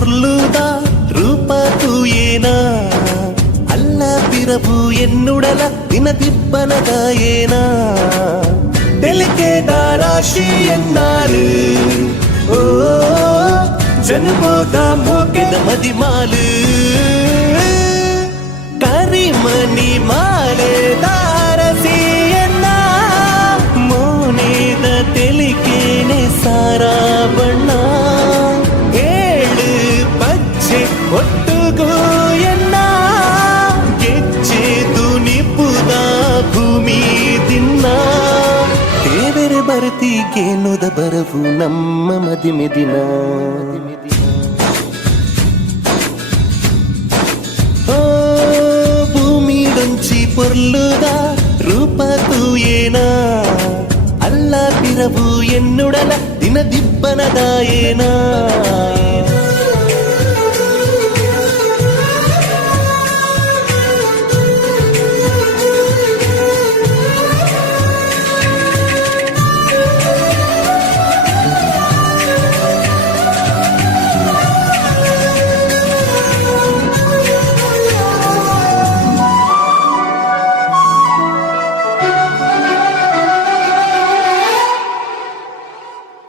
പൊർലുതാ ರೂಪ ತೂಯೇನಾ ಅಲ್ಲ ಪಿರಬು ಎನ್ನುಡಲ ದಿನದಿಬ್ಬನದಾಯೇನಾ ತೆಲಿಕೆದ ರಾಶಿ ಎನ್ನಾರು ಓ ಜನ್ಮೋದ ಮೋಕೆದ ಮದಿಮಾಲು ಕರಿಮನಿ ಮಾಲೆದಾರಸಿ ಎನ್ನ ಮೋನೇದ ತೆಲಿಕೇನೆ ಸಾರಾ ಬಣ್ಣ ಒಟ್ಟುಗೋ ಎನ್ನ ಗೆಜ್ಜೆದು ನಿಪುದ ಭೂಮಿ ದಿನ್ನ ದೇವರ ಬರತಿಗೇನುದ ಬರವು ನಮ್ಮ ಮದಿಮೆ ದಿನ ಓ ಭೂಮಿ ಡೊಂಚಿ ಪೊರ್ಲುದ ರೂಪ ತೂಯೇನಾ ಅಲ್ಲ ಪಿರವು ಎನ್ನುಡಲ ದಿನದಿಬ್ಬನದಾಯೇನಾ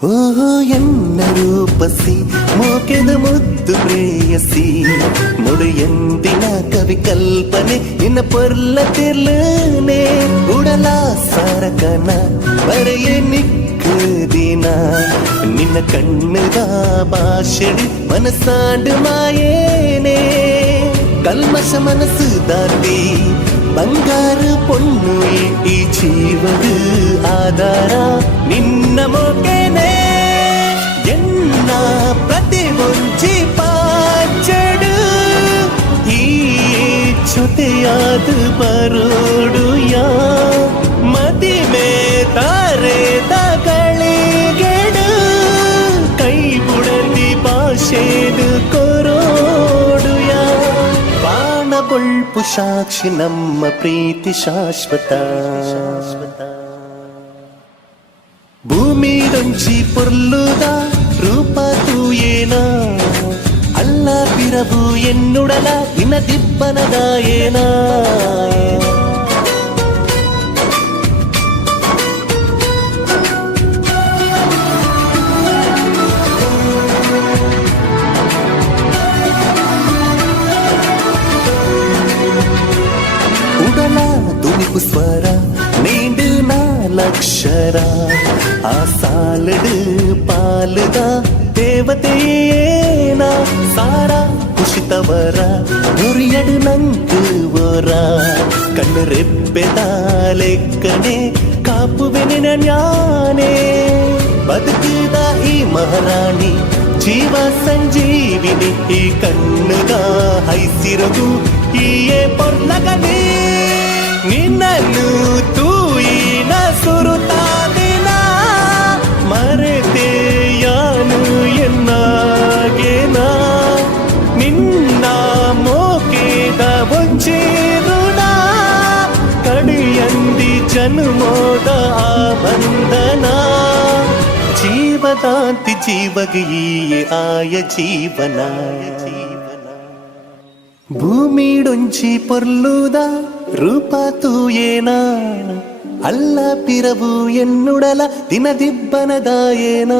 ಓಹೋ ಎನ್ನ ರೂಪಸಿ ಮೋಕೆದ ಮುದ್ದು ಪ್ರೇಯಸಿ ನೋಡು ಎಂದಿನ ಕವಿ ಕಲ್ಪನೆ ನಿನ್ನ ಪೊರ್ಲ ತಿರ್ಲನೆ ಉಡಲ ಸರಕನ ಬರೆಯ ನಿಕ್ಕು ದಿನ ನಿನ್ನ ಕಣ್ಣದ ಭಾಷೆಡಿ ಮನಸಾಂಡು ಮಾಯೇನೆ ಕಲ್ಮಶ ಮನಸ್ಸು ದಾಟಿ ಬಂಗಾರು ಪೊಣ್ಣು ಈ ಜೀವದ ಆಧಾರ ನಿನ್ನ ಮೋಕೆನೆ ಎನ್ನ ಪ್ರತಿ ಮುಂಚಿ ಪಾಚಡು ಈ ಜೊತೆಯಾದ ಬರೋಡು ಯಾ ಮದಿಮೆ ತಾರೆ ತಗಳಿಗೆಡು ಕೈ ಬುಡಲಿ ಭಾಷೆದು ಕೊರೋಡು ಯಾ ಬಾಣ ಬೊಳ್ಪು ಸಾಕ್ಷಿ ನಮ್ಮ ಪ್ರೀತಿ ಶಾಶ್ವತ ಭೂಮಿ ಡೊಂಚಿ ಪೊರ್ಲುದ ರೂಪ ತೂಯೇನಾ ಅಲ್ಲ ಪಿರವು ಎನ್ನುಡಲ ದಿನದಿಬ್ಬನದಾಯೇನಾ ಉಡಲ ದುನಿಪು ಸ್ವರ ನೀಂಡು ನಾಲಕ್ಷರ ಆ ಸಾಲಡು ಪಾಲುದ ದೇವತೆಯೇನ ಸಾರ ಕುಶಿತವರ ನುರಿಯಡು ನಂಕು ವರ ಕಣ್ಣು ರೆಪ್ಪೆದ ಲೆಕ್ಕನೆ ಕಾಪುವೆನಿನ ಜ್ಞಾನೇ ಬದುಕಿದ ಈ ಮಹಾರಾಣಿ ಜೀವ ಸಂಜೀವಿನಿ ಈ ಕಣ್ಣುದ ಹೈಸಿರಗು ಈಯೇ ಪೊರ್ಲಗನೆ ನಿನ್ನನ್ನು ತೂಯಿನ ಸುರುತಾದಿನ ಮರೆತೆಯಾನು ಎನ್ನಾಗೇನ ನಿನ್ನ ಮೋಕೆದ ಒಂಚೇರುಣ ಕಡಿಯಂದಿ ಜನ್ಮೋದ ಆ ಬಂಧನ ಜೀವದಾಂತಿ ಜೀವಗಿಯೇ ಆಯ ಜೀವನ ಭೂಮಿ ಡೊಂಚಿ ಪೊರ್ಲುದ ರೂಪ ತೂಯೇನಾ ಅಲ್ಲ ಪಿರವು ಎನ್ನುಡಲ ದಿನದಿಬ್ಬನದಾಯೇನಾ